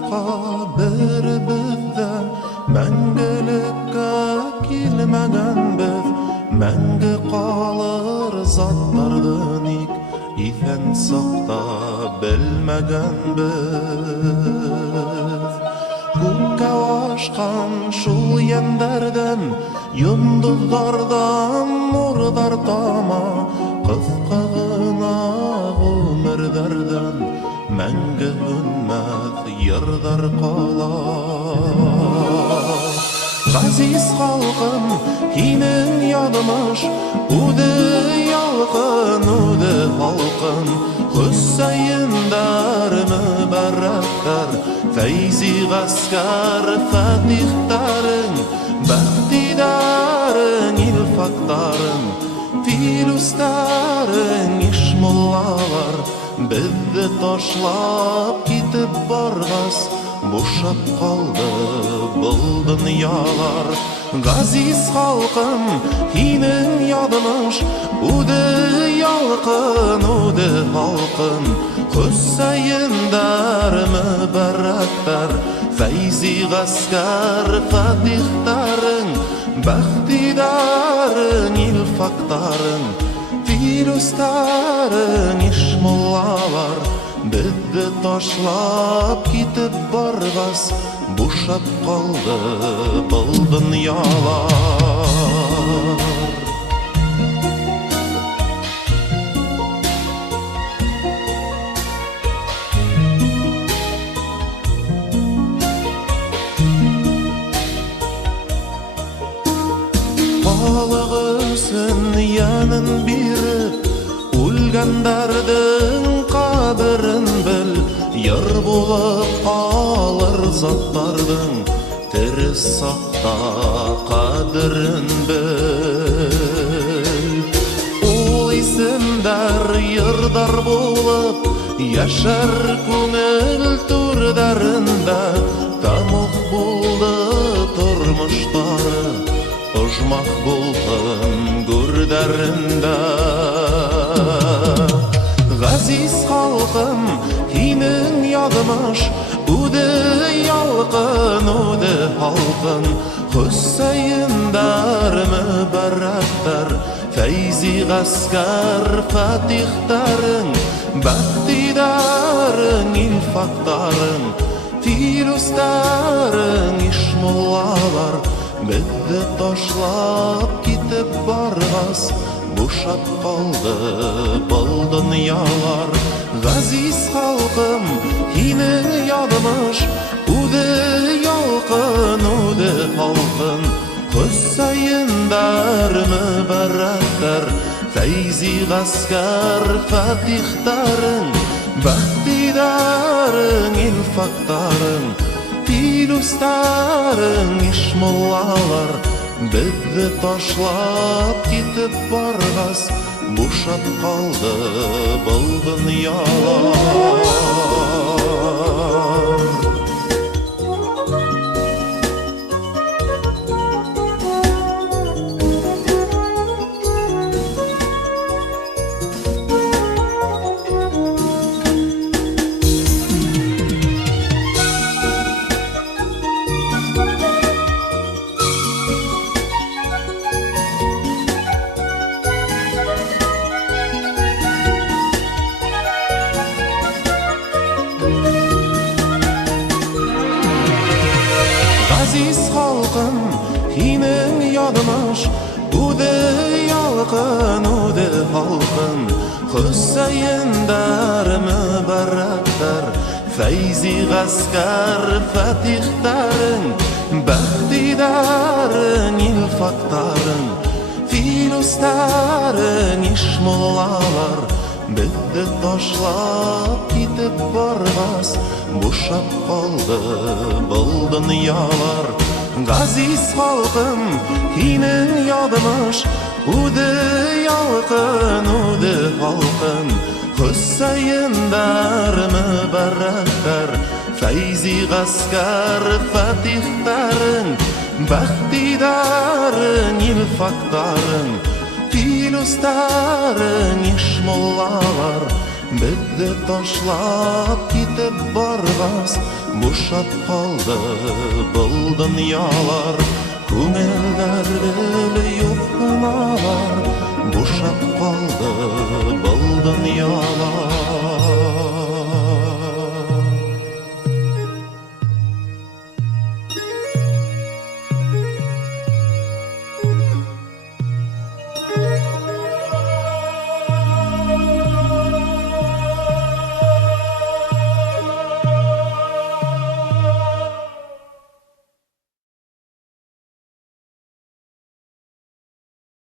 башка бирибизде мәңгелеккә килмәгәнбез, мәңге калыр заттарды ник исән сакта белмәгәнбез. Күккә ашкан шул яндәрдән, йондызлардан нурлар тама, кыска гына гомердәрдән мәңге һөнмәс йырдар кала. Газиз халкым, һинең ядымыш, үде ялкын, үде халкым, Хөсәйендар мөбәррәктәр, Фәйзи гаскәр фатихтарың, Бәхтидарың, илфактарың, Филүстәрің, ишмуллалар, Безне ташлап китеп баргас, бушап калды был дөньялар. Газиз халкым, һинең ядымыш, үде ялкын, үде халкым, Хөсәйендар мөбәррәктәр, Фәйзи гаскәр фатихтарың, Бәхтидарың, илфактарың, Филүстәрің, ишмуллалар, Безне ташлап китеп баргас, бушап калды был дөньялар. Халык өсөн янын биреп, үлгәндәрнең каберен бел, йыр булып калыр заттарның тере сакта кадерен бел. Ул исемдәр йырдар булып, яшәр күңел түрдәрендә, тамук булды тормыштары, ожмак булган гүрдәрендә. Газиз халкым, һинең ядымыш, үде ялкын, үде халкым, Хөсәйендар мөбәррәктәр, Фәйзи гаскәр фатихтарың, Бәхтидарың, илфактарың, Филүстәрің, ишмуллалар, Безне ташлап китеп баргас, бушап калды был дөньялар. Газиз халкым, һинең ядымыш, үде ялкын, үде халкым, Хөсәйендар мөбәррәктәр, Фәйзи гаскәр фатихтарың, Бәхтидарың, илфактарың, Филүстәрің, ишмуллалар, Безне ташлап китеп баргас, бушап калды был дөньялар. Газиз халкым, һинең ядымыш, үде ялкын, үде халкым, Хөсәйендар мөбәррәктәр, Фәйзи гаскәр фатихтарың, Бәхтидарың, илфактарың, Филүстәрің, ишмуллалар, Безне ташлап китеп баргас, бушап калды был дөньялар. Газиз халкым, һинең ядымыш, үде ялкын, үде халкым, Хөсәйендар мөбәррәктәр, Фәйзи гаскәр фатихтарың, Бәхтидарың, илфактарың, Филүстәрің, ишмуллалар, Bizdi taşlap kitip bargas Boşap kaldı bu dünyalar Күңелдер беле юк